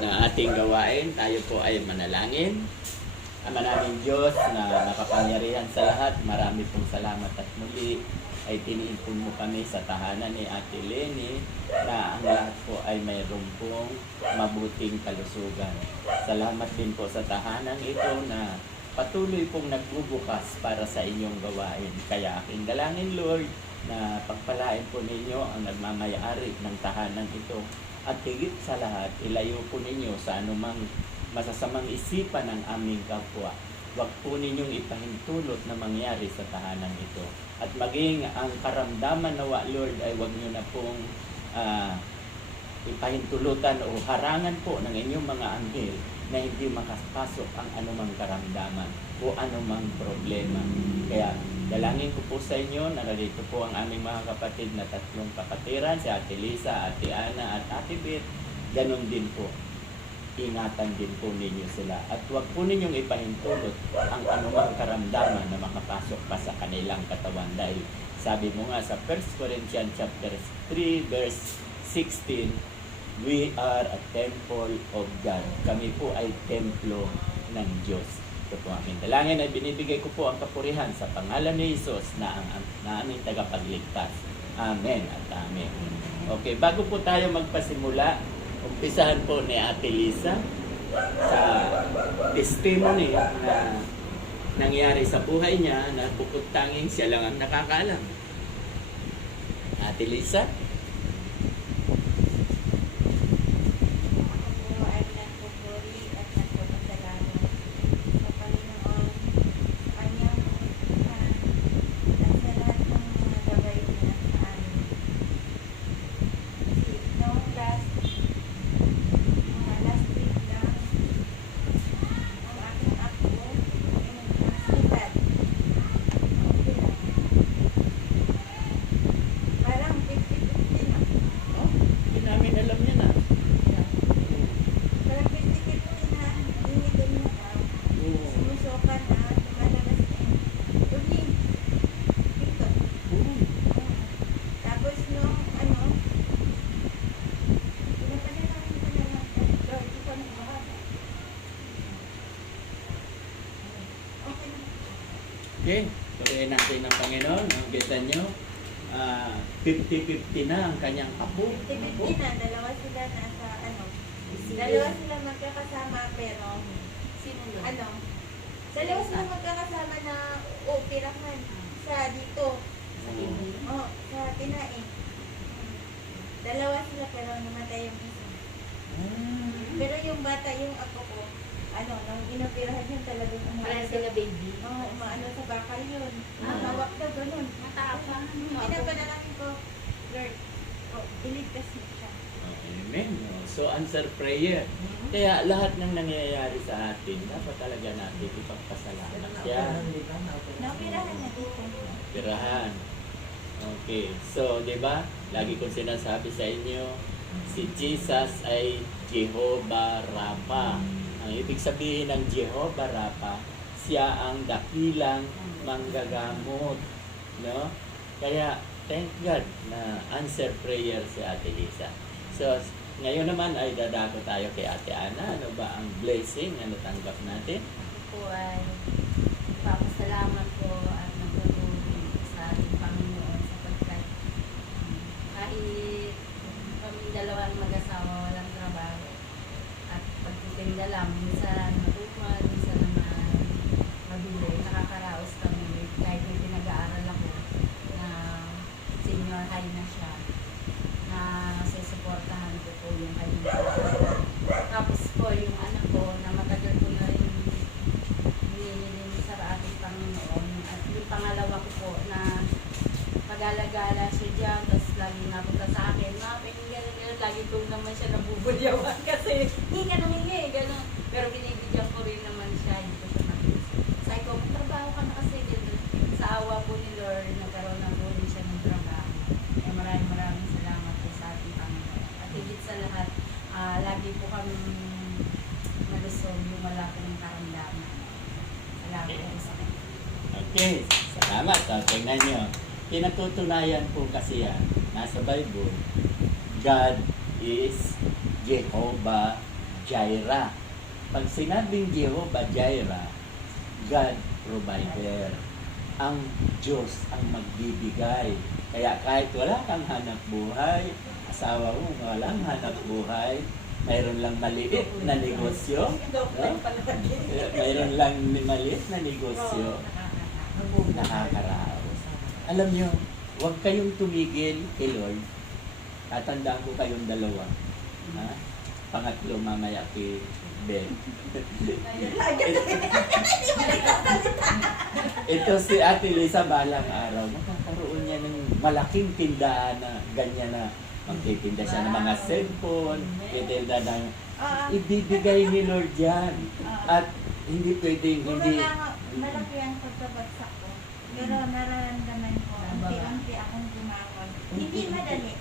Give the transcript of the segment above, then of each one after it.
na ating gawain. Tayo po ay manalangin. Ama namin Diyos na nakapangyarihan sa lahat, marami pong salamat at muli ay tiniipon mo kami sa tahanan ni Ate Lenny na ang lahat po ay mayroon pong mabuting kalusugan. Salamat din po sa tahanan ito na patuloy pong nagbubukas para sa inyong gawain. Kaya aking dalangin, Lord, na pagpalain po ninyo ang nagmamayari ng tahanan ito. At higit sa lahat, ilayo po ninyo sa anumang masasamang isipan ng aming kapwa. Huwag po ninyong ipahintulot na mangyari sa tahanan ito. At maging ang karamdaman nawa, Lord, ay huwag nyo na pong ipahintulutan o harangan po ng inyong mga anghel na hindi makapasok ang anumang karamdaman o anumang problema. Kaya dalangin ko po sa inyo, narito po ang aming mga kapatid na tatlong kapatiran, si Ate Lisa, Ate Ana at Ate Beth. Ganon din po. Ingatan din po ninyo sila. At huwag po ninyong ipahintulot ang anumang karamdaman na makapasok pa sa kanilang katawan. Dahil sabi mo nga sa 1 Corinthians chapter 3 verse 16, we are a temple of God. Kami po ay templo ng Diyos. Ito po aming dalangin ay binibigay ko po ang kapurihan sa pangalan ni Jesus na aming tagapagligtas. Amen at amen. Okay, bago po tayo magpasimula, umpisahan po ni Ate Lisa sa testimony na nangyari sa buhay niya na bukod tanging siya lang ang nakakaalam. Ate Lisa? Okay, purihin natin ng Panginoon. Kita nyo, 50-50 na ang kanyang apo. 50-50 na, dalawa sila nasa dalawa sila magkakasama pero dalawa sila magkakasama na operahan sa dito. Sa Tinae. Dalawa sila pero namatay yung isa. Pero yung bata, yung ako ko, nang inoperahan yun talagang Para sila baby. umaano sa bakal yun. Hawak na ganun. Matapang. Pinapanalangin ko, Lord, believe kasi siya. Amen. So, answer prayer. Kaya lahat ng nangyayari sa atin, dapat talaga natin ipagpasalamat siya. Naoperahan na dito. Pirahan. Okay. So, di ba? Lagi kong sinasabi sa inyo, si Jesus ay Jehovah Rapha. Ang ibig sabihin ng Jehovah Rapha, siya ang dakilang manggagamot. No? Kaya, thank God na answer prayer si Ate Lisa. So, ngayon naman ay dadako tayo kay Ate Ana. Ano ba ang blessing na natanggap natin? Po ay papasalamat ko at nagpatuloy sa ating Panginoon sapagkat kahit kami dalawang mag-asawa walang trabaho at pagtitinda lang, minsan matupad, minsan naman mabili, nakakaraos kami kahit may pinag-aaral ako na senior high na siya na susuportahan ko po yung kanyang trabaho. Tapos po yung anak ko na matagal ko na rin hinihilin sa ating Panginoon at yung pangalawa ko po na pag-alagala siya dyan tapos lagi napunta sa akin lagi kong naman siya nabubulyawan kasi hindi ka namingi, gano'n. Pero binibigyan ko rin naman siya, hindi ko siya natin. Sabi ko, trabaho ka na kasi gano'n. Sa awa po ni Lord, nagkaroon na po rin siya ng trabaho. Maraming salamat po sa ating Panginoon. At higit sa lahat, lagi po kami malusog yung wala po ng karamdaman. Salamat po sa kanya. Okay. Salamat. Tingnan nyo. Pinatutunayan po kasi yan. Nasa Bible, God is Jehovah Jireh. Pag sinabing Jehovah Jireh, God provider. Ang Diyos ang magbibigay. Kaya kahit wala kang hanap buhay, asawa mo walang hanap buhay, mayroon lang maliit na negosyo, no? Mayroon lang maliit na negosyo, nakakaraos. Alam nyo, huwag kayong tumigil kay Lord. Tatandaan ko kayong dalawa. Ha? Pangatlo mamaya kay Ben. Ito si Ate Lisa balang araw, makakaroon niya ng malaking tindahan na ganyan na magtitinda siya ng mga cellphone, titinda ng ibibigay ni Lord yan. At hindi pwedeng Puro hindi. lang, malaki ang pagbabagsak ko. Pero nararamdaman ko, unti-unti akong gumawan. Hindi madali.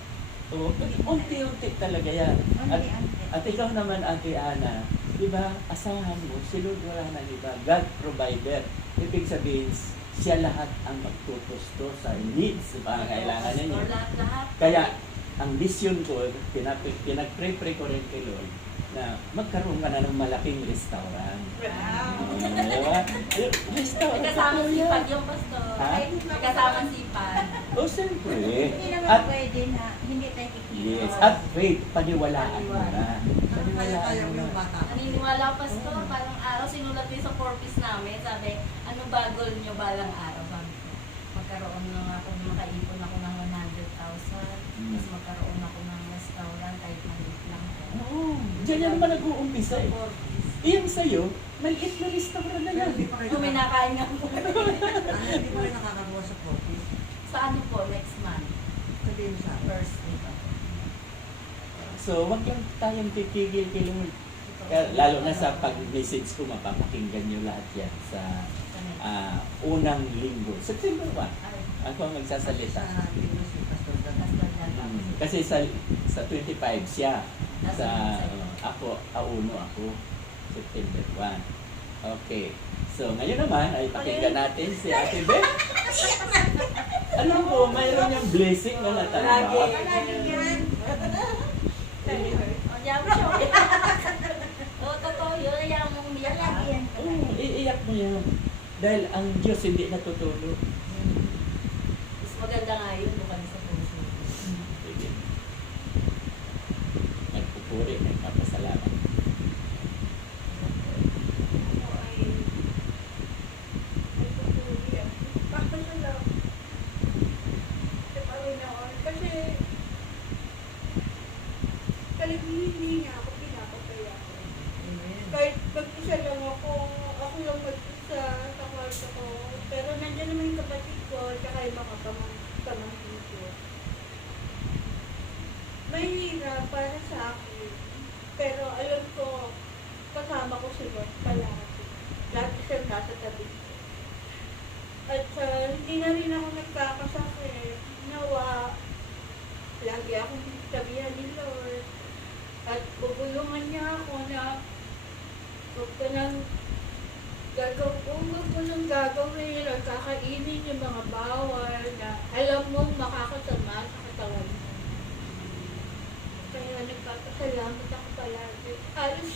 Oo, unti-unti talaga yan. Unti-unti. At ikaw naman, Ate Ana, di ba, asahan mo, si Lord wala na, di ba? God provider. Ibig sabihin, siya lahat ang magtutusto sa needs, sa pangangailangan ninyo. Lahat. Kaya, ang vision ko, pinag-pray ko rin kay Lord, na magkaroon ka na ng malaking restaurant. Diba? Restaurant. Kasama sipag yung pastor. Ha? Kasama sipag. O, siyempre. Hindi naman At, pwede na hindi tayo kikita. yes, at faith, paniwalaan mo na. Kaya-kaya mo Paniwalaan mo yung na. bata. Naniniwala ako, pastor, balang araw, sinulat din sa purpose namin. Sabi, ano ba goal nyo balang araw? Sabi ko, magkaroon lang ako, makaipon ako ng 100,000. Tapos magkaroon ako ng restaurant, kahit maliit lang. Oo, diyan yan naman nag-uumpisa eh. Iyan sa'yo, maliit na restaurant na Pero yan. hindi pa kayo Kung may nakain nga po. hindi pa kayo nakakakuha sa profit. Sa ano po, next month, Sabihin sa first week. So, wag lang tayong titigil kay Lord. Kaya, lalo na sa pag-message ko, mapapakinggan nyo lahat yan sa unang linggo. September 1, ako ang magsasalita. natin mo si Pastor Dan. Kasi sa 25 siya. Ako, auno ako. September 1. Okay. So, ngayon naman ay pakinggan natin si Ate Beth. Alam ko, mayroon niyang blessing na natanggap. Lagi yan. O, diyan mo siya. O, totoo yun. Ayaw mong umiyak. Lagi yan. Iiyak mo yan. Dahil ang Diyos hindi natutulog. Mas maganda nga yun, bukan sa puso. Sige. Nagpupuri, nagpapasalamat. Ako ay nagpupuri ako. Papasalamat. Sa Panginoon. Kasi talagang hindi niya ako pinapataya. Kahit mag-isa lang ako lang mag-isa sa kwarto ko. Pero nandiyan naman yung kapatid ko, tsaka yung mga pamangkin ko. Mahirap para sa akin. Pero alam ko, kasama ko si Lord palagi. Lagi siyang nasa tabi ko. At hindi na rin ako nagkakasakit. Nawa, lagi akong tabihan ni Lord. At bubulungan niya ako na huwag ko nang gagawin at kakainin yung mga bawal na alam mong makakasama sa katawan mo. Kaya nagpapasalamat ako palagi. Alos,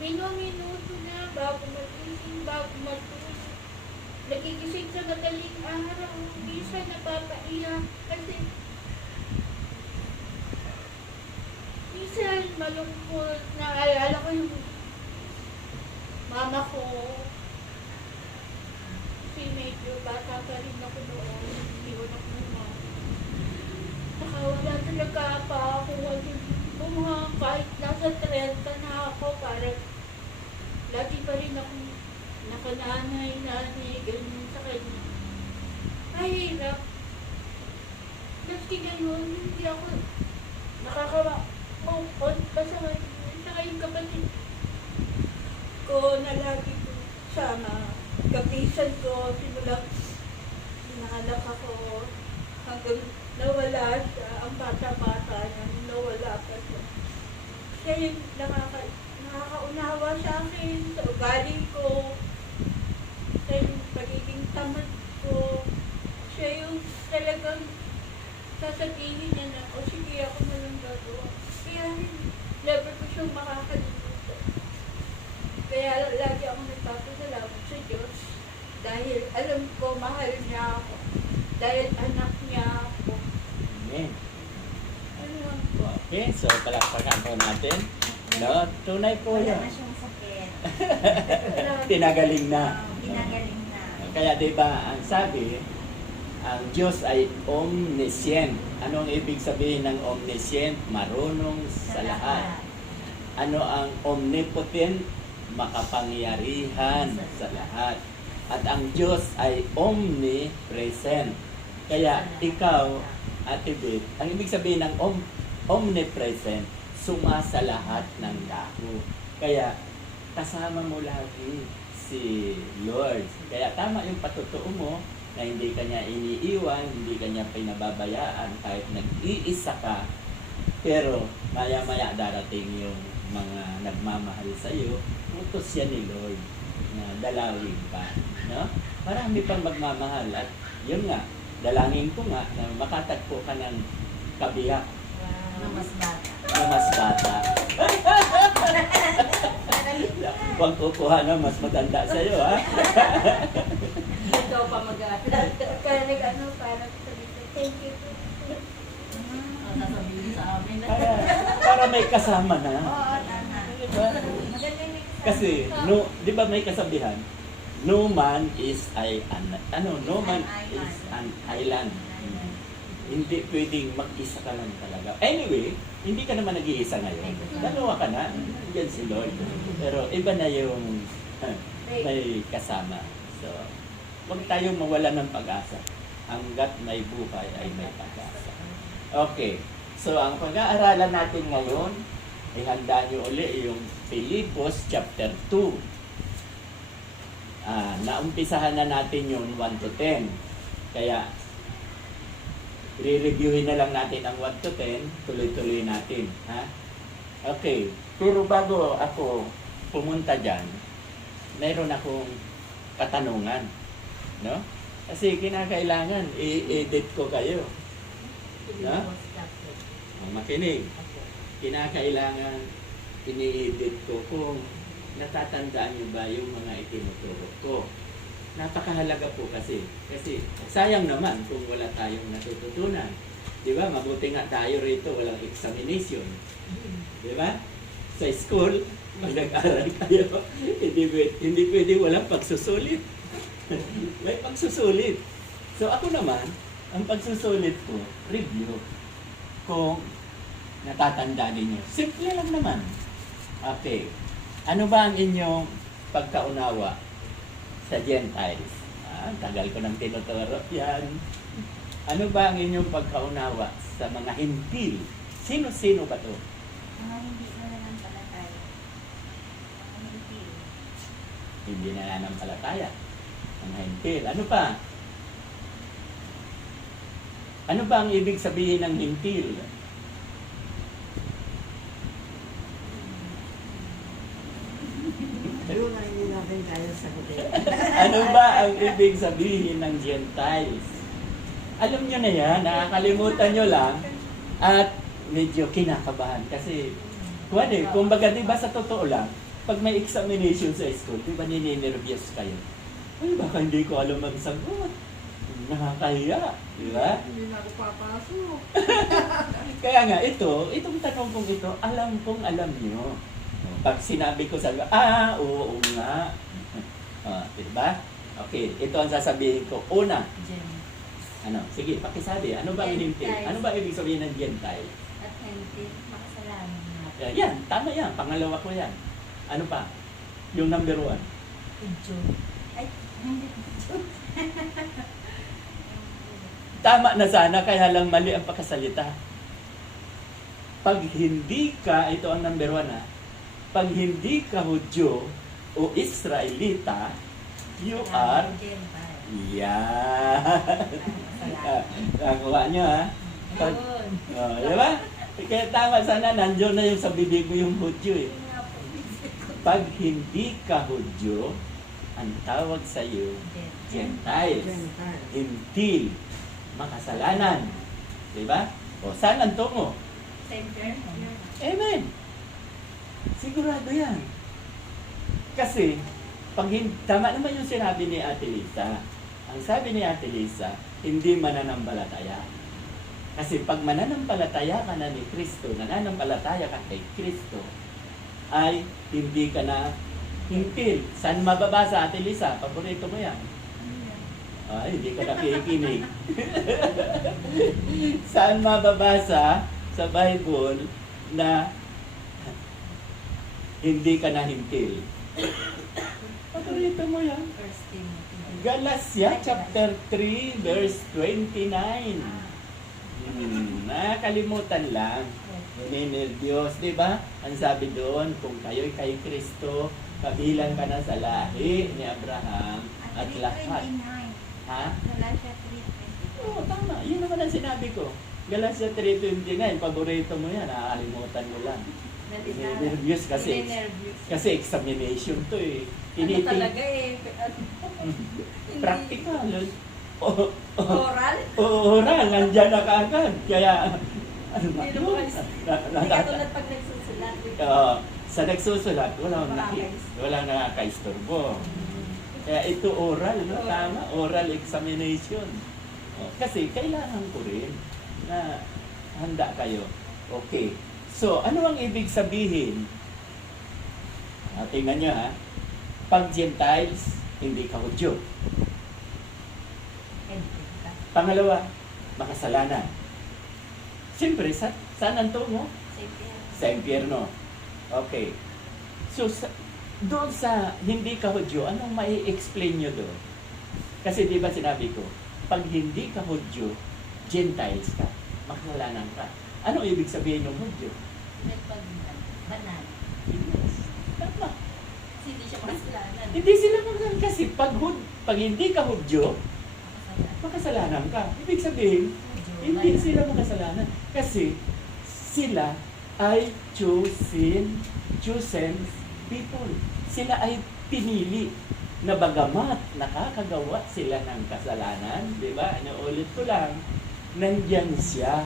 minuto na bago magising, bago matulog. Nagigising sa madaling araw, minsan napapaiyak kasi minsan malungkot. Naalala ko yung mama ko. Kasi medyo bata pa rin ako noon. Iwan ako ng mama. Nakawala talaga pa ako. Kahit nasa 30 na ako, parang lagi pa rin ako nakananay, ganyan sa kanya. Mahirap. Maski ngayon, hindi ako nakaka-move on pa sa kanya. Saka yung kapatid ko na lagi ko sama. Kapisan ko, simulang hinahanap ako hanggang nawala siya, ang bata-bata niya, nawala pa siya. Siya yung nakakaunawa sa akin, sa ugali ko, sa yung pagiging tamad ko. Siya yung talagang sasabihin niya na, o sige, ako na lang gagawa. Kaya never ko siyang makakalimutan. Kaya lagi ako nagpapasalamat sa Diyos. Dahil alam ko, mahal niya ako. Dahil anak niya ako. Amen. Ano lang po. Okay, so palakpakan po natin. No, tunay po Wala yan. na siyang sakit. Tinagaling na. Pinagaling na. Kaya diba, ang sabi, ang Diyos ay omniscient. Anong ibig sabihin ng omniscient? Marunong sa lahat. Ano ang omnipotent? Makapangyarihan sa lahat. At ang Diyos ay omnipresent. Kaya ikaw, Ate Beth, ang ibig sabihin ng omnipresent, sumasa lahat ng dako. Kaya kasama mo lagi si Lord. Kaya tama yung patutuo mo na hindi ka niya iniiwan, hindi ka niya pinababayaan kahit nag-iisa ka. Pero maya-maya darating yung mga nagmamahal sa iyo, utos yan ni Lord na dalawin ka. No? Marami pang magmamahal at yun nga, dalangin ko nga na makatagpo ka ng kabiyak Na mas bata. na mas bata. Huwag kukuha na mas maganda sa iyo, ha? Ikaw pa mag-aaral. Kaya nag-ano, parang sabi ko, thank you po. Sasabihin sa amin na. Para may kasama na. Oo, tama. Diba? Maganda yung may kasama. Kasi, no, di ba may kasabihan? No man is no man is an island. Hindi pwedeng mag-isa ka lang talaga. Anyway, hindi ka naman nag-iisa ngayon. Dalawa ka na. Yan si Lord. Pero iba na yung may kasama. So, huwag tayong mawala ng pag-asa. Hanggat may buhay ay may pag-asa. Okay. So, ang pag-aaralan natin ngayon, ihanda nyo uli yung Filipos chapter 2. Naumpisahan na natin yung 1 to 10. Kaya, re-reviewin na lang natin ang 1 to 10, tuloy-tuloy natin. Ha? Okay. Pero bago ako pumunta dyan, mayroon akong katanungan. No? Kasi kinakailangan i-edit ko kayo. No? Makinig. Kinakailangan ini-edit ko kung natatandaan nyo ba yung mga itinuturo ko. Napakahalaga po kasi sayang naman kung wala tayong natututunan. Di ba? Mabuti nga tayo rito, walang examination. Di ba? Sa school, pag nag-aral tayo, hindi pwede walang pagsusulit. May pagsusulit. So ako naman, ang pagsusulit ko, review. Kung natatandaan ninyo. Simple lang naman. Okay. Ano ba ang inyong pagkaunawa sa Gentiles? Tagal ko nang tinuturo yan. Ano ba ang inyong pagkaunawa sa mga Hintil? Sino-sino ba to? Mga hindi nananampalataya. Mga hindi. Hindi nananampalataya. Mga Hintil. Ano pa? Ano ba ang ibig sabihin ng Hintil? Pero na hindi natin kaya sagutin. Ano ba ang ibig sabihin ng Gentiles? Alam nyo na yan, nakakalimutan nyo lang at medyo kinakabahan kasi kumbaga di ba sa totoo lang, pag may examination sa school, di ba nininervyos kayo? Ay, baka hindi ko alam ang sagot. Nakakahiya, di ba? Hindi na ako papasok. Kaya nga, itong tanong kong ito, alam kong alam nyo. Pag sinabi ko sa oo nga. Diba? Okay, ito ang sasabihin ko. Una, sige, pakisabi. Ano ba ang hintil? Ano ba ibig sabihin ng Gentile? At hindi makasalanan natin. Yan, tama yan. Pangalawa ko yan. Ano pa? Yung number 1. Udyo. Ay, hindi. Tama na sana, kaya lang mali ang pagkasalita. Pag hindi ka, ito ang number 1 pag hindi ka Hudyo o Israelita, you are Nakuha nyo, ha? Pag, diba? Kaya tama sana, nandiyon na yung sa bibig mo yung Hudyo, eh. Pag hindi ka Hudyo, ang tawag sa iyo, Gentiles. Hintil. Makasalanan. Diba? O, saan ang tungo? Center. Amen. Sigurado yan. Kasi, tama naman yung sinabi ni Ate Lisa. Ang sabi ni Ate Lisa, hindi mananampalataya. Kasi pag mananampalataya ka na ni Kristo, nananampalataya ka kay Kristo, ay hindi ka na hintil. Saan mababasa, Ate Lisa? Paborito mo yan. Ay, hindi ka nakikinig. Saan mababasa sa Bible na hindi ka nahintil? Paborito mo yan. First Timothy. Galatia chapter 3 verse 29. Nakakalimutan lang. Diyos, di ba? Ang sabi doon, kung kayo'y kay Kristo, kabilang ka na sa lahi ni Abraham at lahat. 3:29. Ha? Galatia 3:29. Oo, tama. Yun naman ang sinabi ko. Galatia 3:29, paborito mo yan. Nakakalimutan mo lang. Nervyos kasi examination to eh. Ano talaga eh? Practical. Oral? Oral, nandyan na kaagad. Kaya, ano ba? Hindi naman hindi katulad pag nagsusulat. Sa nagsusulat, walang nakakaistorbo. Kaya ito oral, no? Tama, oral examination. Kasi kailangan ko rin na handa kayo. Okay. So, ano ang ibig sabihin? Tingnan nyo ha. Pag Gentiles, hindi ka Hudyo. Pangalawa, makasalanan. Siyempre, saan ang tungo? Sa impyerno. Okay. So, doon sa hindi ka Hudyo, anong mai-explain nyo doon? Kasi di ba sinabi ko, pag hindi ka Hudyo, Gentiles ka, makasalanan ka. Ano ibig sabihin ng Hudyo? Banal. Yes. Tama. Hindi siya makasalanan. Hindi sila makasalanan kasi pag hindi ka Hudyo, makasalanan ka. Ibig sabihin, hindi sila makasalanan. Kasi sila ay chosen people. Sila ay pinili na bagamat nakakagawa sila ng kasalanan, di ba? Naulit ko lang, nandyan siya.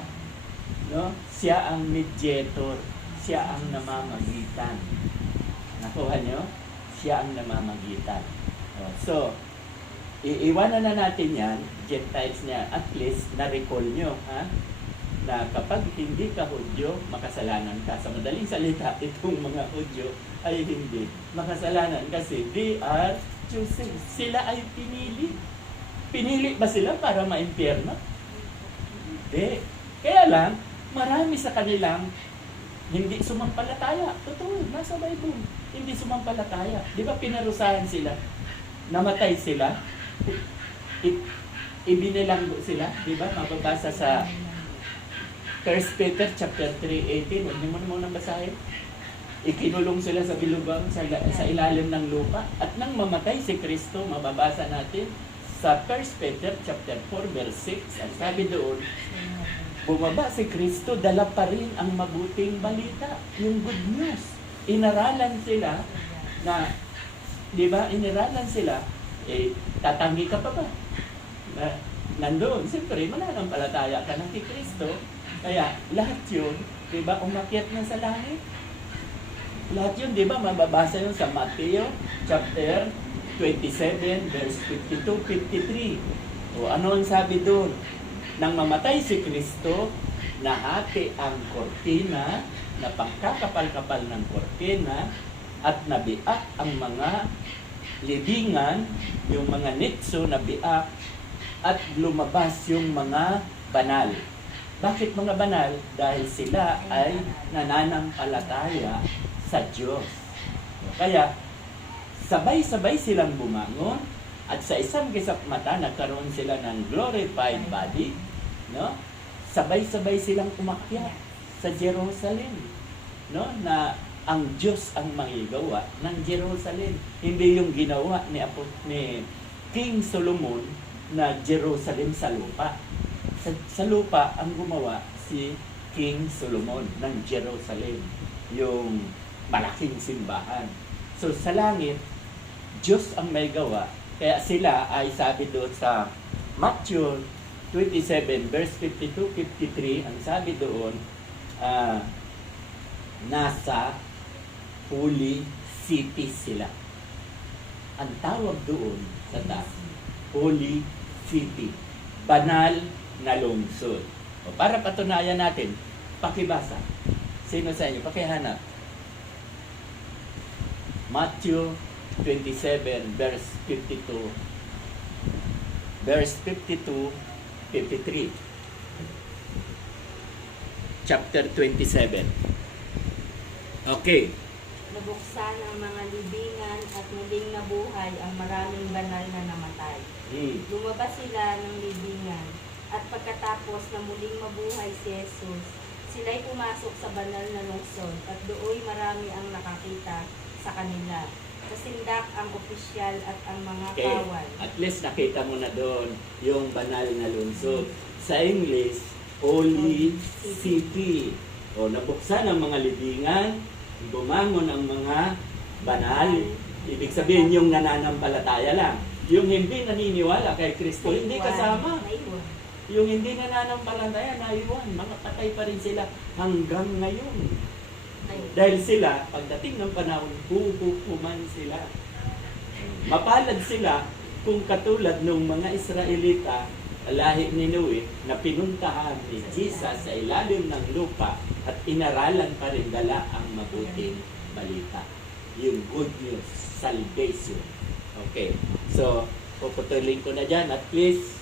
No? Siya ang mediator. Siya ang namamagitan. Nakuha nyo? Siya ang namamagitan. So, iiwanan na natin yan, Gentiles niya, at least na-recall nyo, ha? Na kapag hindi ka Hudyo, makasalanan ka. Sa madaling salita, itong mga Hudyo ay hindi makasalanan kasi they are chosen. Sila ay pinili. Pinili ba sila para ma-impyerno? Hindi. Kaya lang, marami sa kanilang hindi sumampalataya. Totoo, nasa Bible. Hindi sumampalataya. Di ba pinarusahan sila? Namatay sila? Ibinilanggo sila? Di ba? Mababasa sa 1 Peter chapter 3:18. Huwag niyo muna basahin. Ikinulong sila sa bilubang sa ilalim ng lupa. At nang mamatay si Kristo, mababasa natin sa 1 Peter chapter 4 verse 6. Ang sabi doon, bumaba si Kristo, dala pa rin ang mabuting balita, yung good news. Inaralan sila na, di ba, inaralan sila, tatanggi ka pa ba? Nandoon, siyempre, mananampalataya ka na kay Kristo. Kaya, lahat yun, di ba, umakyat na sa langit. Lahat yun, di ba, mababasa yun sa Mateo chapter 27, verse 52-53. O ano ang sabi doon? Nang mamatay si Kristo, nahati ang kortina, na pangkakapal-kapal ng kortina, at nabiak ang mga libingan, yung mga nitso na biak, at lumabas yung mga banal. Bakit mga banal? Dahil sila ay nananampalataya sa Diyos. Kaya, sabay-sabay silang bumangon, at sa isang gisap mata, nagkaroon sila ng glorified body, no? Sabay-sabay silang umakyat sa Jerusalem, no? Na ang Diyos ang mangigawa ng Jerusalem. Hindi yung ginawa ni King Solomon na Jerusalem sa lupa. Sa lupa ang gumawa si King Solomon ng Jerusalem, yung malaking simbahan. So sa langit, Diyos ang may gawa. Kaya sila ay sabi doon sa Matthew 27 verse 52-53, ang sabi doon, nasa holy city sila. ang tawag doon sa taas, Holy City. Banal na lungsod. O para patunayan natin, pakibasa. Sino sa inyo? Pakihanap. Matthew 27, verse 52. Verse 52, 53. Chapter 27. Okay. Nabuksan ang mga libingan at muling nabuhay ang maraming banal na namatay. Lumabas sila ng libingan at pagkatapos na muling mabuhay si Jesus, sila'y pumasok sa banal na lungsod at dooy marami ang nakakita sa kanila. Kasindak ang opisyal at ang mga Okay. kawal. At least nakita mo na doon yung banal na lungsod. Sa English, Holy City. O nabuksan ang mga libingan, bumangon ang mga banal. Ibig sabihin yung nananampalataya lang. Yung hindi naniniwala kay Kristo, hindi kasama. Naiwan. Yung hindi nananampalataya, naiwan. Mga patay pa rin sila hanggang ngayon. Naiwan. Dahil sila, pagdating ng panahon, huhukuman sila. Mapalad sila kung katulad ng mga Israelita, lahi ni Noe, na pinuntahan ni Jesus sa ilalim ng lupa at inaralan pa rin dala ang mabuting balita. Yung good news, salvation. Okay. So, puputulin ko na dyan. At least,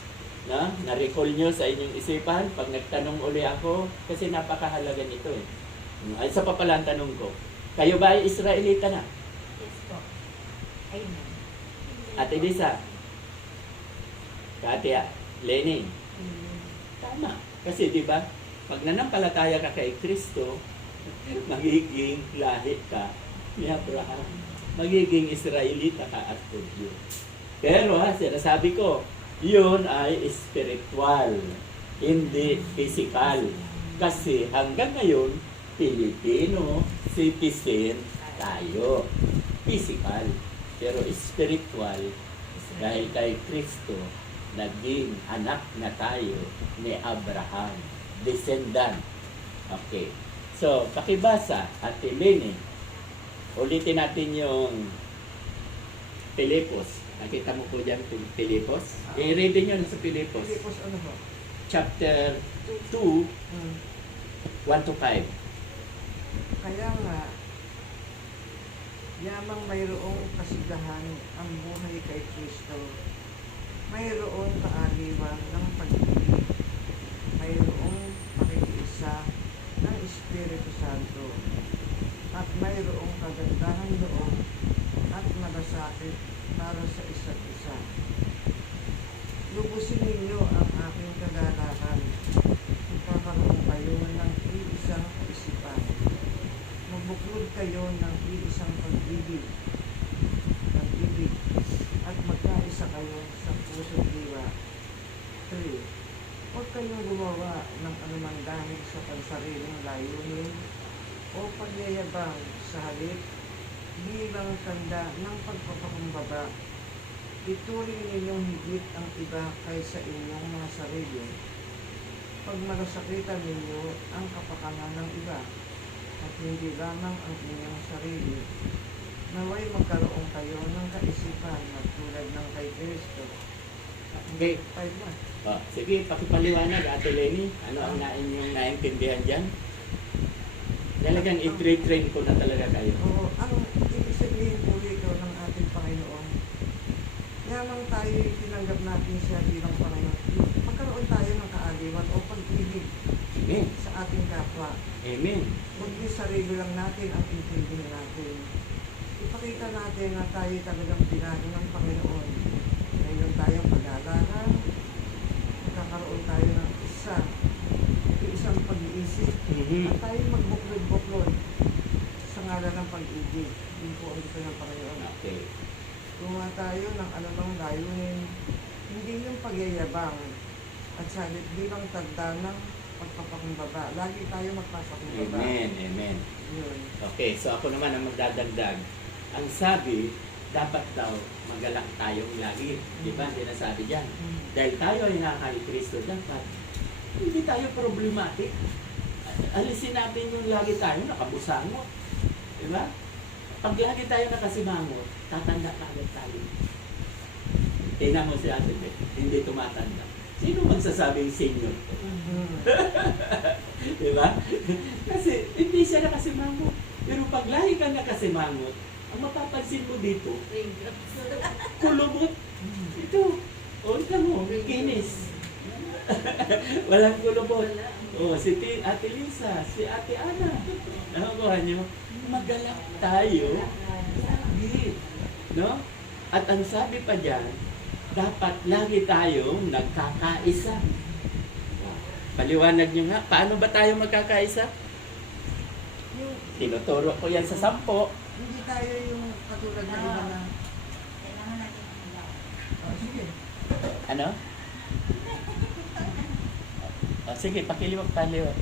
na-recall nyo sa inyong isipan pag nagtanong uli ako, kasi napakahalaga nito eh. Ay, isa pa pala ang tanong ko. Kayo ba ay Israelita na? Yes po. Amen. Ate Lisa? Katia? Lenny? Amen. Tama. Kasi di ba, pag nanampalataya ka kay Kristo, magiging lahi ka ni Abraham. Magiging Israelita ka at Hudyo. Pero sinasabi ko, yun ay spiritual, hindi physical. Kasi hanggang ngayon, Pilipino citizen tayo. Physical. Pero spiritual, dahil kay Kristo, naging anak na tayo ni Abraham. Descendant. Okay. So, pakibasa, Ate Lenny. Ulitin natin yung Pilipos. Nakita mo po dyan yung Pilipos? I-read nyo na sa Pilipos. Pilipos ano ba? Chapter 2, 1 to 5. Kaya nga, yamang mayroong kasigahan ang buhay kay Kristo. Mayroong kaaliwan ng pag-ibig. Mayroong pakikiisa ng Espiritu Santo. At mayroong kagandahan loob at malasakit para sa isa't isa. Lubusin ninyo ang aking kagalakan. Magkakaroon kayo ng iisang kaisipan. Magbuklod kayo ng iisang pag-ibig. At magkaisa kayo sa puso't diwa. 3. Huwag kayong gumawa ng anumang dahil sa pansariling layunin o pagyayabang sa halip bilang tanda ng pagpapakumbaba. Ituring ninyong higit ang iba kaysa inyong mga sarili. Pag malasakitan ninyo ang kapakanan ng iba at hindi lamang ang inyong sarili, naway magkaroon kayo ng kaisipan na tulad ng kay Kristo. Okay. 5 na. Sige, pakipaliwanag, Ate Lenny. Ano ang inyong naintindihan dyan? Talagang i-train ko na talaga kayo. Oo, ang ibig sabihin po rito ng ating Panginoon, yamang tayo tinanggap natin siya bilang Panginoon, magkaroon tayo ng kaaliwan o pag-ibig Amen. sa ating kapwa. Amen. Huwag yung sarili lang natin ang intindihin natin. Ipakita natin na tayo talagang pinano ng Panginoon. Mayroon tayong pag-aalalan, magkakaroon tayo ng isang pag-iisip, at tayo magbuklod-buklod sa ngalan ng pag-ibig. Yun po ang gusto ng Panginoon. Okay. Gumawa tayo ng anumang layunin, hindi yung pagyayabang at salit bilang tanda ng pagpapakumbaba. Lagi tayo magpapakumbaba. Amen. Amen. Yun. Okay, so ako naman ang magdadagdag. Ang sabi, dapat daw magalak tayong lagi. Di ba? Sinasabi dyan. Dahil tayo ay nakakay Kristo, dapat hindi tayo problematic. Alisin natin yung lagi tayo nakabusangot. Di ba? Pag lagi tayo nakasimangot, tatanda ka agad tayo. Tingnan mo si Ate Beth, hindi tumatanda. Sino magsasabing senior? Di ba? Kasi hindi siya nakasimangot. Pero pag lagi kang nakasimangot, ang mapapansin mo dito, kulubot. Ito. O, ito mo, kinis. Walang kulubot. O, si Ate Lisa, si Ate Ana. Nakukuha nyo? Magalak tayo. Lagi. No? At ang sabi pa dyan, dapat lagi tayong nagkakaisa. Paliwanag nyo nga, paano ba tayo magkakaisa? Yung, Tinuturo ko yan sa 10. hindi tayo yung katulad na iba na, Kailangan natin mag-allow. sige, Ano? Sige, pakiliwag paliwag.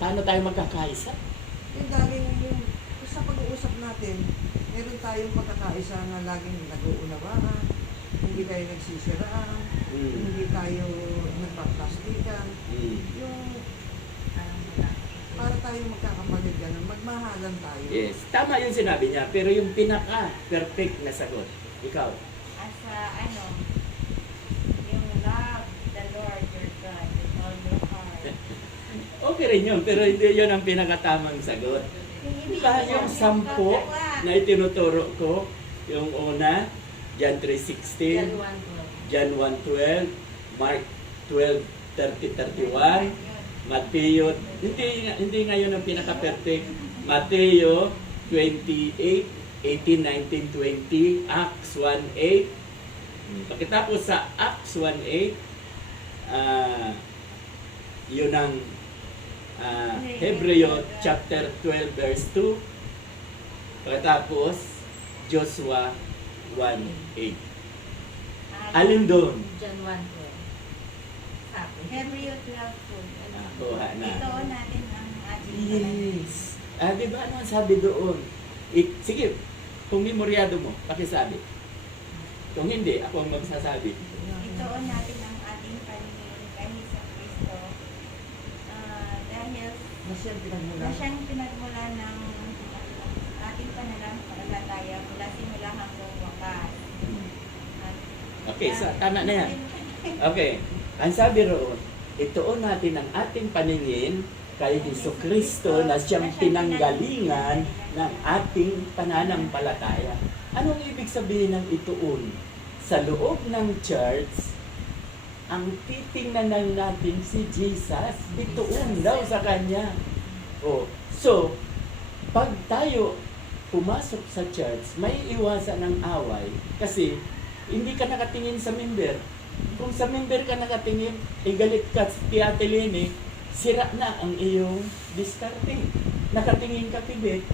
Paano tayo magkakaisa? yung laging yung sa pag-uusap natin, meron tayong pagkakaisa na laging nag-uunawaan, hindi tayo nagsisiraan, Mm. hindi tayo nagpaplastikan, Mm. yung para tayo magkakapatid ganun, magmahalan tayo. Yes, tama yung sinabi niya, pero yung pinaka-perfect na sagot, ikaw. Asa yung love the Lord your God with all your heart. Okay rin yun, pero hindi yun ang pinakatamang sagot. Diba yung 10 na itinuturo ko, yung una, John 3:16, John 1:12, Mark 12:30-31, Mateo, hindi ngayon ang pinaka-perfect, Mateo 28:18, 19, 20, Acts 1:8. Pagkatapos sa Acts 1:8, yun ang Hebreo chapter 12 verse 2. Pagkatapos Joshua 1:8. Alin doon? John 1:12. Sabi. Hebreo 12:2. Kuha na. Ito natin ang ating Yes. Di ba ano ang sabi doon? Sige, kung memoryado mo, pakisabi. Kung hindi, ako ang magsasabi. Itoon natin ang ating paningin kay Hesus Kristo dahil Na siyang pinagmula. na siyang pinagmula ng ating pananampalataya mula simula hanggang wakas. At, Okay, so tama na yan. Okay, ang sabi roon, ituon natin ang ating paningin kay Hesus Kristo na siyang pinanggalingan ng ating pananampalataya. Anong ibig sabihin ng ituon? Sa loob ng church, ang titingnan lang natin si Jesus, ituon daw sa Kanya. Oh, so, pag tayo pumasok sa church, may iwasan ng away kasi hindi ka nakatingin sa member. Kung sa member ka nakatingin, galit ka kay Ate Lene, sira na ang iyong diskarte. Nakatingin ka kibet,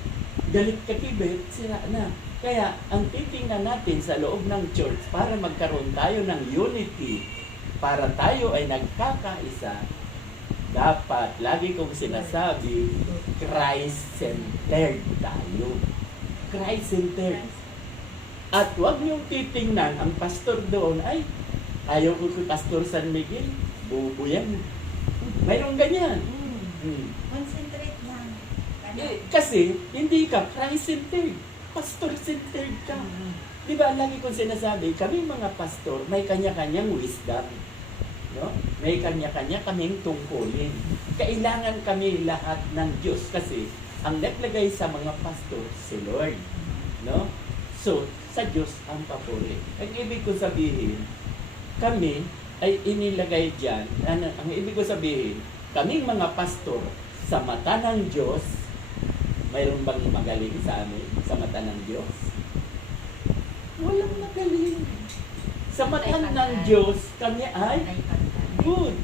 galit ka kibet, sira na. Kaya, ang titingnan natin sa loob ng church para magkaroon tayo ng unity, para tayo ay nagkakaisa, dapat, lagi kong sinasabi, Christ-centered tayo. Christ-centered. At huwag niyong titingnan ang pastor doon, ay, ayaw ko si Pastor San Miguel, bubo yan. Mayroong ganyan. concentrate lang. Kasi, hindi ka Christ-centered. Pastor-centered ka. Di ba, lagi kong sinasabi, kami mga pastor, may kanya-kanyang wisdom. No? May kanya-kanya kaming tungkulin. Kailangan kami lahat ng Diyos kasi ang naglagay sa mga pastor, si Lord. No? So, sa Diyos ang papuri. Ang ibig ko sabihin, kami ay inilagay dyan. Ang ibig ko sabihin, kaming mga pastor sa mata ng Diyos, mayroon bang magaling sa amin sa mata ng Diyos? Walang magaling. Sa mata ng Diyos, kami ay good.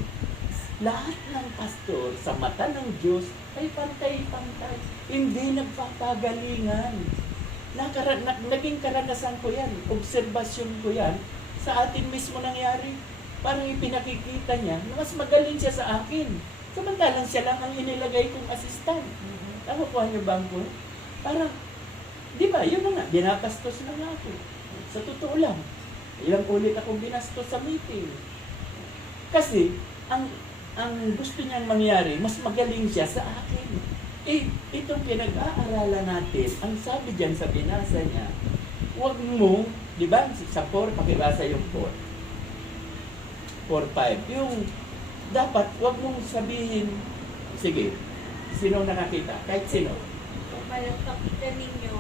Lahat ng pastor sa mata ng Diyos ay pantay-pantay. Hindi nagpapagalingan. Naging karanasan ko yan. Obserbasyon ko yan. Sa atin mismo nangyari. Parang ipinakikita niya na mas magaling siya sa akin. Samantalang siya lang ang inilagay kong assistant. Nakukuha niyo ba ang point? Parang, di ba, yun na nga, binapastos na nga ako. Sa totoo lang, ilang ulit akong binastos sa meeting. Kasi, ang gusto niyang mangyari, mas magaling siya sa akin. Itong pinag-aaralan natin, ang sabi dyan sa binasa niya, huwag mo, di ba, sa 4, pakibasa yung 4. 4-5. Yung, dapat, huwag mong sabihin, sige, sino nakakita? Kahit sino. Kung malapakita ninyo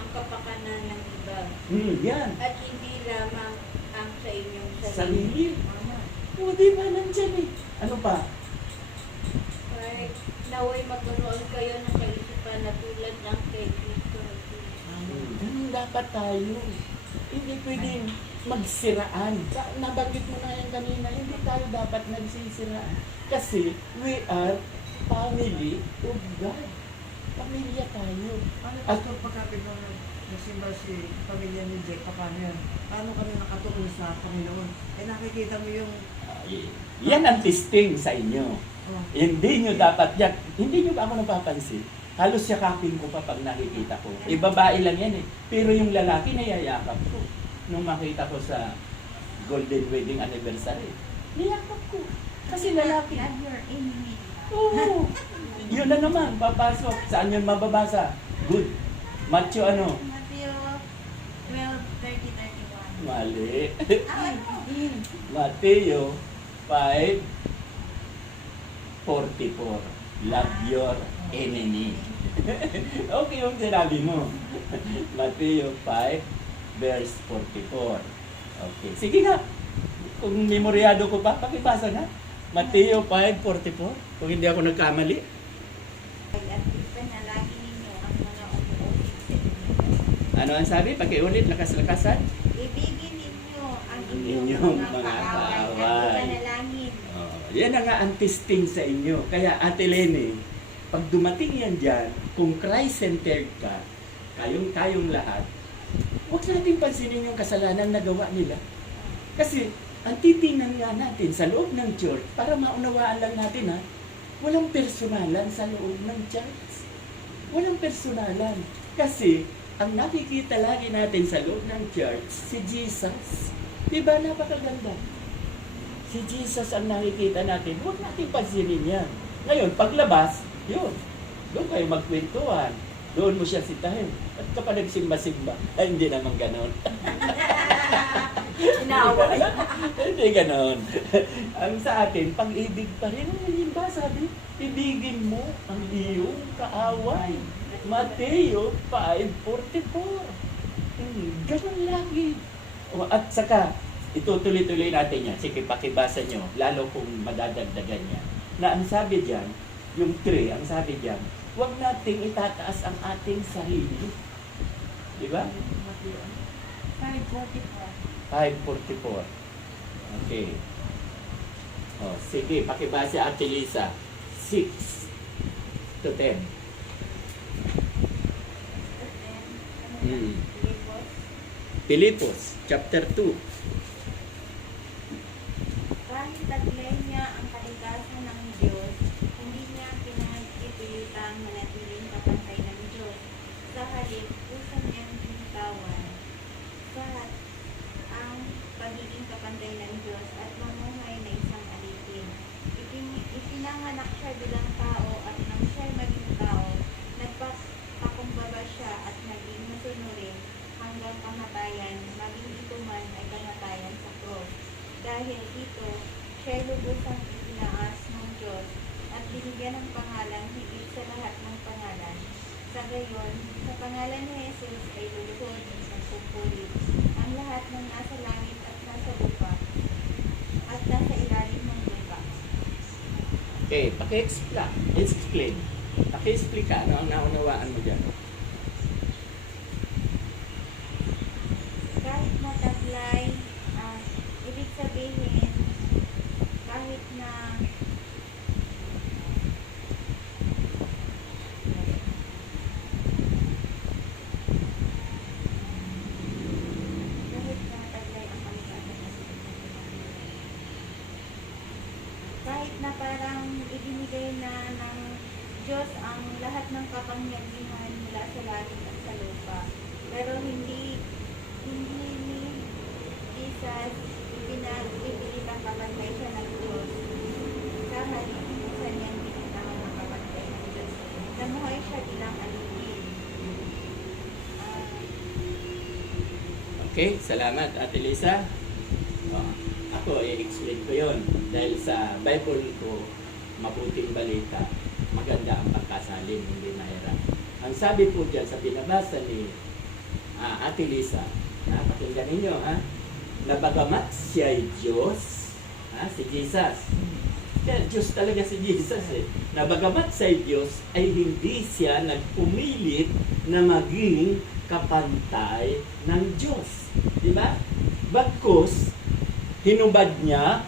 ang kapakanan ng iba Yan. at hindi lamang ang sa inyong sarili. Sarili. Tama. O, di ba, nandyan eh. Ano pa? Kahit naway magkaroon kayo ng kaisipan na tulad ng kay Kristo. Ganun dapat tayo. Hindi pwedeng magsiraan. Nabanggit mo na yan kanina, hindi tayo dapat nagsisiraan. Kasi we are family of God. Pamilya tayo. Paano At ito pagkakit ng nasimba si pamilya ni Jack? Paano yan? Paano kami nakatukoy sa Panginoon? Eh nakikita mo yung... yan ang testing sa inyo. Oh, Hindi nyo dapat yan. Hindi nyo ba ako napapansin? Halos yakapin ko pa pag nakikita ko. Babae lang yan eh. Pero yung lalaki nayayakap ko. Nung makita ko sa Golden Wedding Anniversary, niyakap ko. Kasi lalaki. Love your enemy. Oo. Yun na naman, papasok. Saan yun mababasa? Good. Matthew ano? Matthew 12:30-31. Mali. Ano? Mateo 5:44. Love your enemy. Okay yung sinabi mo. Mateo 5 verse 44. Okay. Sige nga. Kung memoryado ko pa, pakibasa nga. Mateo 5:44. Kung hindi ako nagkamali. At ipanalangin ninyo ang mga umuusig sa inyo. Ano ang sabi? Pakiulit, lakas-lakasan. Ibigin ninyo ang Inyong inyong mga mga kaaway at kaaway. ipanalangin. Oh, yan ang nga ang testing sa inyo. Kaya Ate Lene, pag dumating yan dyan, kung Christ-centered ka, kayong lahat, huwag natin pansinin yung kasalanan na gawa nila. Kasi, ang titingnan nga natin sa loob ng church, para maunawaan lang natin ha, walang personalan sa loob ng church. Walang personalan. Kasi, ang nakikita lagi natin sa loob ng church, si Jesus. Diba napakaganda? Si Jesus ang nakikita natin. Huwag natin pansinin yan. Ngayon, paglabas, yun. Doon kayo magkwentuhan. Doon mo siya sitahin. At kapag nagsimba-simba, ay hindi naman ganon. Inaaway. Hindi ganon. Ang sa atin, pag-ibig pa rin. Ang ba sabi, ibigin mo ang iyong kaaway. Mateo 5:44. Ganon lagi. At saka, itutuloy-tuloy natin yan. Sige, pakibasa nyo. Lalo kung madadagdagan niya. Na ang sabi diyan, yung 3, ang sabi diyan, huwag nating itataas ang ating sarili. Di ba? 5:44. 5:44. Okay. Oh, sige, pakibasa Ate Lisa. 6 to 10. Filipos. Pilipos, chapter 2. Kahit taglay niya ang kalikasan ng Diyos, hindi niya pinagpipilitang manatiling kapantay ng Diyos. Sa halip, kusang niyang binitawan sa ang pagiging kapantay ng Diyos at mamuhay na isang alipin. Ipinanganak siya bilang tao at nang siya'y maging tao, nagpakumbaba siya at naging masunurin hanggang kamatayan, maging ito man ay kamatayan sa cross. Dahil dito, siya'y lubusang itinaas ng Diyos at binigyan ng pangalan higit sa lahat ng pangalan. Sa gayon, sa pangalan ni Jesus ay luluhod at magpupuri ang lahat ng nasa langit at nasa lupa at nasa ilalim ng lupa. Okay, paki-explain. Paki-explain ka. Ano ang naunawaan mo dyan? Kahit mataglay, ibig sabihin, kahit na taglay ang kalikasan ng kahit na parang ibinigay na ng Diyos ang lahat ng kapangyarihan mula sa langit at sa lupa. Pero hindi ni Jesus ipinagpipilitang kapantay siya ng Diyos. Sa halip, minsan yan pinitang ang kapantay ng Diyos. namuhay siya bilang alipin. Okay, salamat Ate Lisa. Ako, i-explain ko yon dahil sa Bible ko, mabuting balita, maganda ang pagkasalin, hindi mahirap. Ang sabi po dyan sa binabasa ni Ate Lisa, pakinggan ninyo, na bagamat siya ay Diyos, si Jesus, kaya Diyos talaga si Jesus na bagamat siya ay Diyos, ay hindi siya nagpumilit na maging kapantay ng Diyos. Di ba? Bagkus, hinubad niya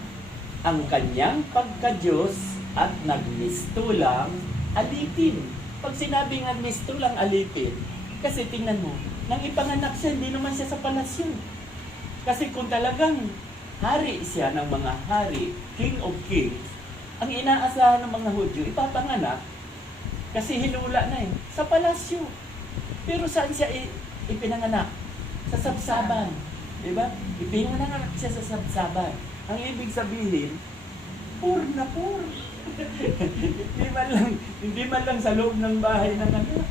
ang kanyang pagka-Diyos at nagmistulang alipin. Pag sinabing nagmistulang alipin, kasi tingnan mo, nang ipanganak siya, hindi naman siya sa palasyo. Kasi kung talagang hari siya ng mga hari, King of Kings, ang inaasahan ng mga Hudyo, ipapanganak, kasi hinula na sa palasyo. Pero saan siya ipinanganak? Sa sabsaban. Diba? Ipinanganak siya sa sabsaban. Ang ibig sabihin, poor na poor. hindi man lang sa loob ng bahay ng anak.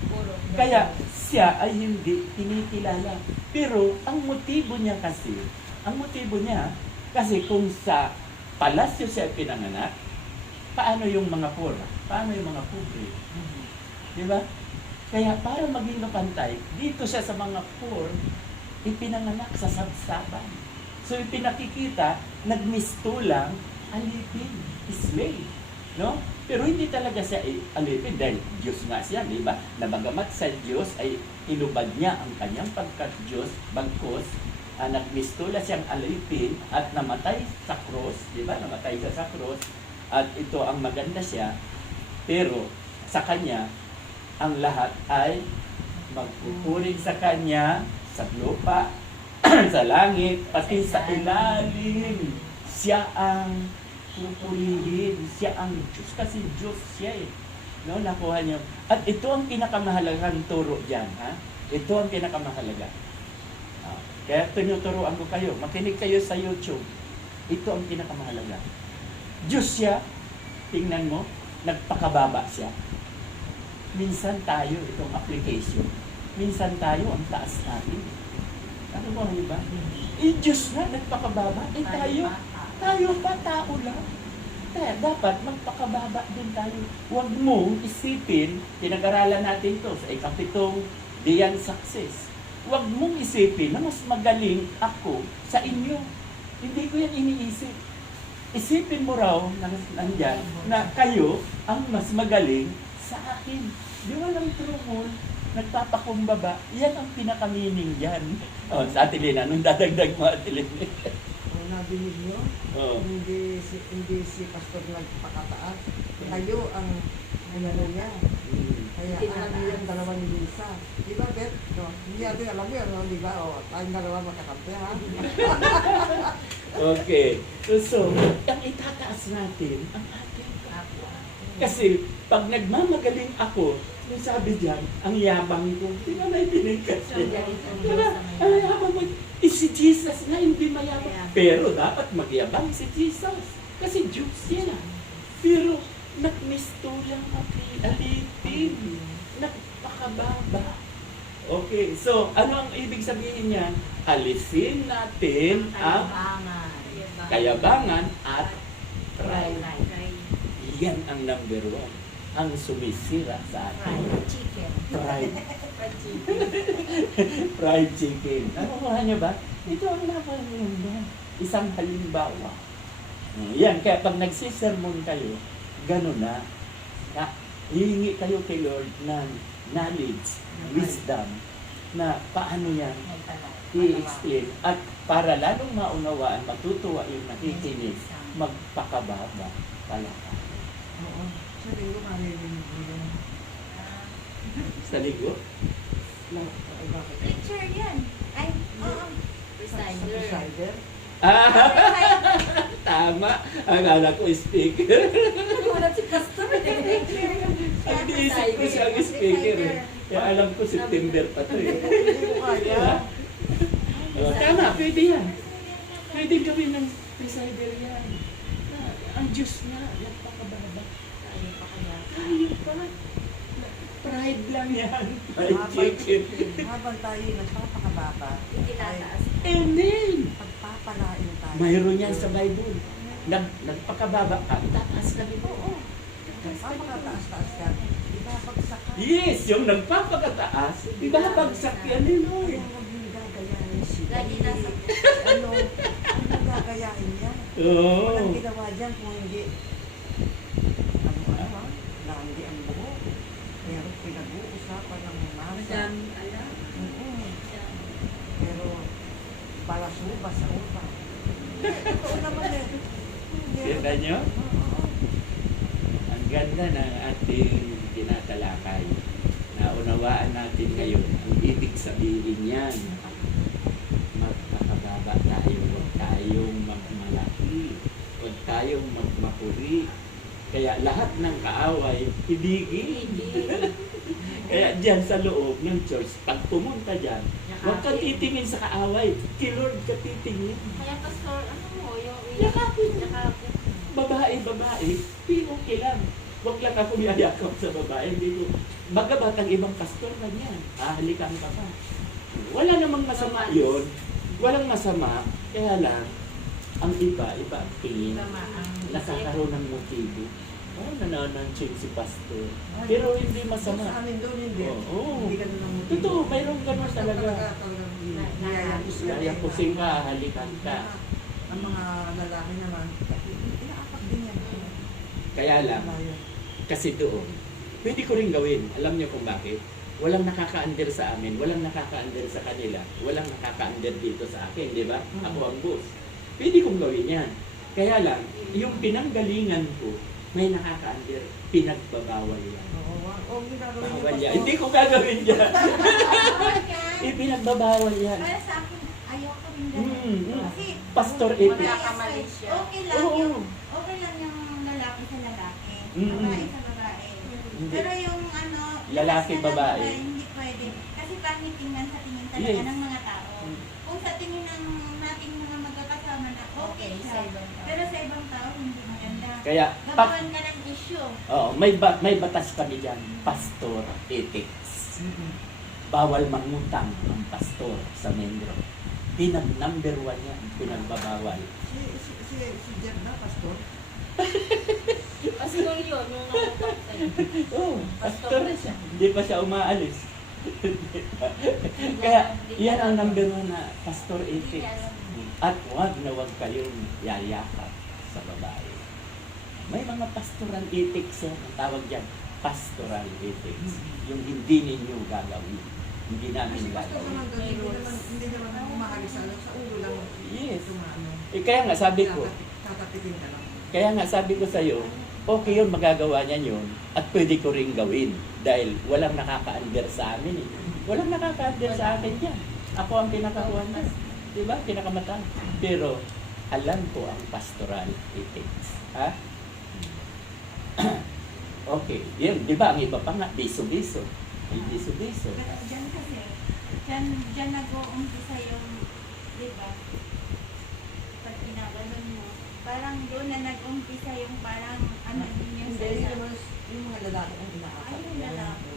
Kaya siya ay hindi tinikilala. Pero ang motibo niya kasi kung sa palasyo siya pinanganak, paano yung mga poor? Paano yung mga pobre? Diba? Kaya para maging napantay, dito siya sa mga poor, ipinanganak sa sabsaban. So ipinakikita, nagmistulang alipin, slave. No? Pero hindi talaga siya alipin dahil Diyos nga siya, di ba? Na bagamat sa Diyos ay inubad niya ang kanyang pagka-Diyos, bagkos, nagmistula siyang alipin at namatay sa cross, di ba? Namatay siya sa cross at ito ang maganda siya. Pero sa kanya, ang lahat ay magpupuring sa kanya, sa lupa, sa langit, pati sa ilalim. Siya ang pupurihin. Siya ang Diyos. Kasi Diyos siya No, nakuha niyo. At ito ang pinakamahalagang turo dyan. Ito ang pinakamahalaga. Kaya tinuturuan ko kayo. Makinig kayo sa YouTube. Ito ang pinakamahalaga. Diyos siya. Tingnan mo. Nagpakababa siya. Minsan tayo, itong application, minsan tayo ang taas natin. Ano ba, ba? Diyos na, nagpakababa. Tayo pa, tao lang. Kaya dapat magpakababa din tayo. Huwag mong isipin, pinag-aralan natin to sa ikapitong Diyan Success. Huwag mong isipin na mas magaling ako sa inyo. Hindi ko yan iniisip. Isipin mo raw nandyan na kayo ang mas magaling sa akin. Di walang trumol, nagpapakumbaba. Yan ang pinaka-meaning yan. Sa Ate Lina, nung dadagdag mo Ate Lina. Nabinig nyo? Hindi si pastor nagpakataas. Kayo ang ano niya. Kaya alam niyo yung dalawa ni Lisa. Di ba, Beth? No? Hindi natin alam yun, no? Di ba? Tayong dalawa makakampi, ha? Okay. So, ang itataas natin, ang ating kapwa. Kasi, pag nagmamagaling ako, yung sabi diyan, ang yabang ko, di ba may pinigkas niya? Ang yabang mo, si Jesus na hindi mayabang. Pero dapat magyabang si Jesus. Kasi Diyos yan. Pero, nagmistulang alipin. Nagpakababa. Okay, so, ano ang ibig sabihin niya? Alisin natin ang kayabangan at pride. Yan ang number one. Ang sumisira sa atin. Pride. Fried chicken. Nakukuha niyo ba? Ito ang napakaganda. Isang halimbawa. Yan, kaya pag nagsisermon kayo, gano'n na. Hihingi kayo kay Lord ng knowledge, wisdom, na paano yan i-explain. At para lalong maunawaan, matutuwa yung nakikinig, magpakababa pala. Oo. Sa linggo, marinig mo yun. Sa ligo? Bakit? Preacher yan. Ay, oo. Presider? Tama. Akala ko speaker. Wala si pastor. Ang iniisip ko siya ang speaker. Kaya alam ko September pa to Hindi ko kaya. Tama, pwede yan. Pwede gawin ng presider yan. Ang Diyos na, nagpakababa. Tayo pa. Pride lang yan. Fried chicken. Habang tayo nagpapakababa, Itinataas. Amen. pagpapalain tayo. Mayroon yan sa Bible. Nagpakababa ka, itataas lang ito. Nagpapakataas-taas ka, ibabagsak ka. Yes, yung nagpapakataas, ibabagsak yan ni Lord. Kaya huwag yung gagayahin siya. Lagi nasa Ano gagayahin niya? Oo. Walang ginawa dyan kung hindi landi ang buhok. Pero pinag-uusapan ng masa. madami alam. Oo. Pero palasuba sa upa. Totoo naman eh. Kita nyo? Oo. Ang ganda ng ating tinatalakay. Naunawaan natin ngayon ang ibig sabihin niyan. Magpakababa tayo, huwag tayong magmalaki, huwag tayong magmapuri. Kaya lahat ng kaaway, hibigi. Kaya dyan sa loob ng church, pag pumunta dyan, huwag ka titingin sa kaaway, kay Lord ka titingin. Kaya pastor, ano mo, yung Yakapin. yakapin. Babae, di okay lang. Huwag lang ako yayakap sa babae. Hindi ko. Bagabat ang ibang pastor na niyan. Halikan ka pa. Wala namang masama yun. Walang masama. Kaya lang, ang iba ang tingin. Tama ang Nakakaroon ng motibo. Oh, nananansing si pastor. Pero hindi Sa masama. amin doon hindi. Oo. Hindi ka naman Totoo, mayroong ganun talaga. Kaya kusing ka, halikan ka. Ang mga lalaki naman, inaapak din yan. Kaya lang, kasi doon, pwede ko rin gawin. Alam niyo kung bakit? Walang nakaka-under sa amin, walang nakaka-under sa kanila, walang nakaka-under dito sa akin, di ba? Ako ang boss. Pwede kong gawin yan. Kaya lang, yung pinanggalingan ko, may nakaka-under, pinagbabawal yan. Oo, ginagawin niyo Bawal pa yan. to. Hindi ko gagawin yan. Bawal yan. Ipinagbabawal yan. Para sa akin, ayoko rin Mm, ganun. mm. Kasi, Pastor Wala Epic. ka mali siya. okay lang Oo. yung, okay lang yung lalaki sa lalaki. Mm. Babae sa babae. Hindi. Pero yung ano, Lalaki, sa babae. hindi pwede. Kasi pangit tingnan sa tingin talaga Yes. ng mga tao. Mm. Kung sa tingin ng nating mga magkakasama na okay Okay, siya. sa ibang tao. Pero sa ibang tao, hindi maganda. Kaya, Gagawan ka ng issue. may batas kami dyan, pastor ethics. Bawal mangutang ang pastor sa membro. Number 1 yan, pinagbabawal. Si Jeff na, pastor. Kasi nung yun, nung nakutok tayo. Oh, pastor na siya. Hindi pa siya umaalis. Kaya, yan ang number 1 na pastor ethics. At wag kayong yayakap sa babae. May mga pastoral ethics yan. Ang tawag dyan, pastoral ethics. Yung hindi ninyo gagawin. Hindi namin Kasi pastor naman gagawin. doon, hindi naman umaalis sa ulo lang. Yes. Tumaano. Kaya nga sabi ko, Tatatikin ka lang. Kaya nga sabi ko sa'yo, okay yun, magagawa niya yun at pwede ko rin gawin dahil walang nakaka-under sa amin eh. Walang nakaka-under sa akin yan. Ako ang pinakakuha niya. Diba? Pinakamata. Pero alam ko ang pastoral ethics. Ha? Okay. Yun, di ba? Ang iba pa nga, biso-biso. May biso-biso. Pero dyan kasi, dyan nag-uumpisa yung, di ba? Pag pinaganon mo, parang doon na nag-umpisa yung parang ano din yung Hindi, salita. naman yung mga lalaki ang inaapak. Ay, yung lalaki.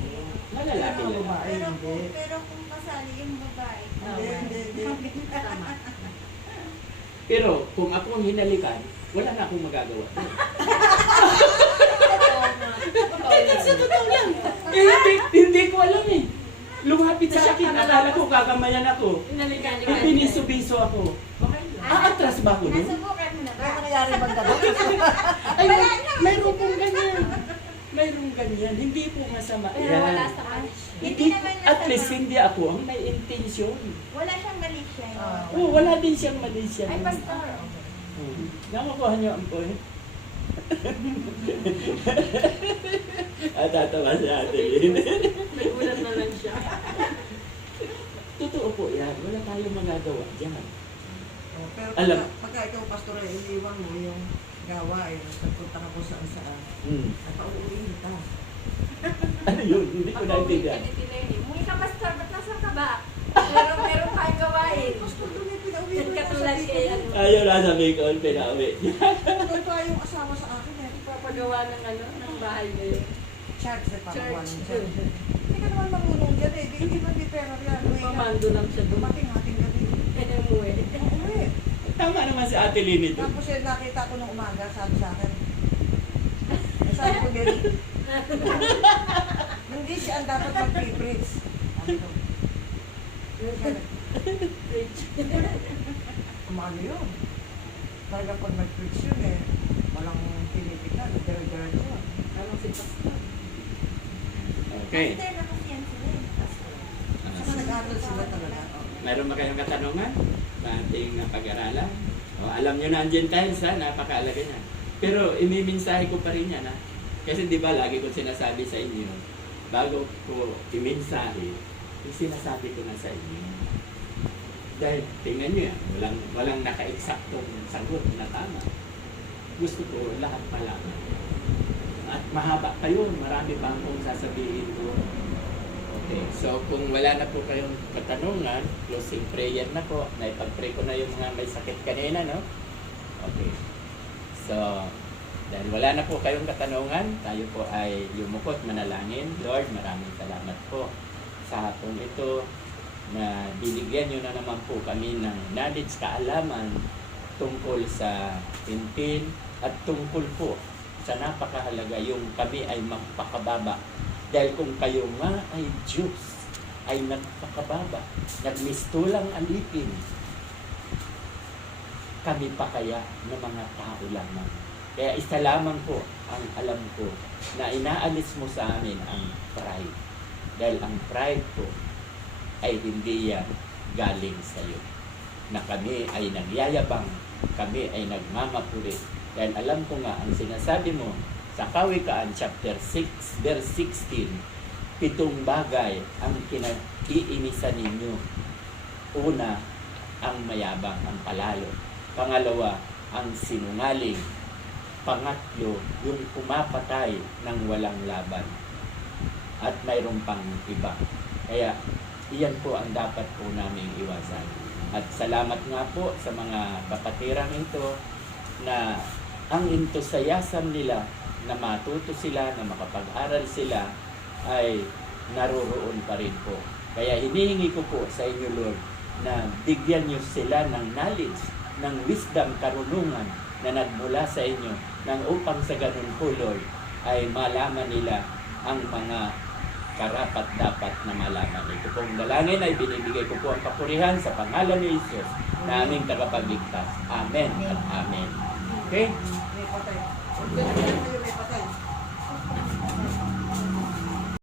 Malalaki Pero lang. babae, hindi. Pero kung kasali yung babae, Hindi. Tama. Pero kung ako ang hinalikan, wala na akong magagawa. Sa totoo lang. Hindi ko alam eh. Lumapit sa akin, akala ko kakamayan ako. Biniso-biso ako. Aatras ba ako doon? nasubukan mo na ba? Ano nangyari bang gano'n? Ay, mayroon pong ganyan. Mayroong ganyan. Hindi po masama. Pero wala Yan. sa kanila. Hindi, at least hindi ako ang may intensyon. Wala siyang mali siya. Oh, wala din siyang mali siya. Ay, pastor. Nakukuha niyo ang point. At tatawa si Ate Lynn. Nagulat na lang siya. Totoo po yan. Wala tayong magagawa dyan. Pero Alam. pagka ikaw, pastor, iniwan mo yung gawain, nagpunta ka kung saan saan, napauuwiin kita. Ano yun? Hindi ko naintindihan. Muli ka, pastor, ba't nasan ka ba? Meron tayong gawain. Pastor, doon yung pinauwi Yan katulad kaya. Ayaw na sa Bicol, pinauwi. Doon pa yung asawa sa akin eh. Papagawa ng ng bahay ngayon. Charge sa pangkuhan ng Church. charge. Hindi ka naman mamulong dyan eh. Di ba di pera yan? Pamando lang siya Dumating ating gabi. Umuwi. Uwi. Tama naman si Ate Lini doon. Tapos yun, nakita ko nung umaga, sabi sa akin. Sabi ko din, hindi siya ang dapat mag-pre-preach. Sabi ko, umano yun. Talaga pag nag-preach yun eh, walang tinitignan, dire-diretso. Anong si Pastor? Okay. Master na kasi yan sila eh. Saka nag-aaral sila talaga. Meron ba kayong katanungan sa ating pag-aralan? O, alam nyo na ang Gentiles, ha? Napakaalaga niya. Pero imiminsahe ko pa rin yan, ha? Kasi di ba lagi ko sinasabi sa inyo, bago ko iminsahe, sinasabi ko na sa inyo. Dahil tingnan nyo yan, walang naka-eksaktong sagot na tama. Gusto ko lahat malaman. At mahaba pa yun, marami pa akong sasabihin ko. Okay, so kung wala na po kayong katanungan, closing prayer na po. Naipag-pray ko na yung mga may sakit kanina, no? Okay. So, dahil wala na po kayong katanungan, tayo po ay yumukot, manalangin. Lord, maraming salamat po sa hapon ito na binigyan nyo na naman po kami ng knowledge, kaalaman tungkol sa pinpin at tungkol po sa napakahalaga yung kami ay magpakababa. Dahil kung kayo nga ay Diyos, ay nagpakababa, nagmistulang alipin, kami pa kaya ng mga tao lamang. Kaya isa lamang po ang alam ko na inaalis mo sa amin ang pride. Dahil ang pride po ay hindi yan galing sa iyo. Na kami ay nagyayabang, kami ay nagmamapuri. Dahil alam ko nga ang sinasabi mo sa Kawikaan chapter 6 verse 16, 7 bagay ang kinaiinisan ninyo. Una, ang mayabang, ang palalo. Pangalawa, ang sinungaling. Pangatlo, yung pumapatay ng walang laban. At mayroon pang iba. Kaya, iyan po ang dapat po namin iwasan. At salamat nga po sa mga kapatirang ito na ang entusiasm nila na matuto sila, na makapag-aral sila, ay naroroon pa rin po. Kaya hinihingi ko po sa inyo, Lord, na bigyan nyo sila ng knowledge, ng wisdom, karunungan na nagmula sa inyo, nang upang sa ganun po, Lord, ay malaman nila ang mga karapat-dapat na malaman. Ito pong dalangin ay binibigay ko po ang papurihan sa pangalan ni Jesus na aming tagapagligtas. Amen at Amen. Okay? May patay. May patay.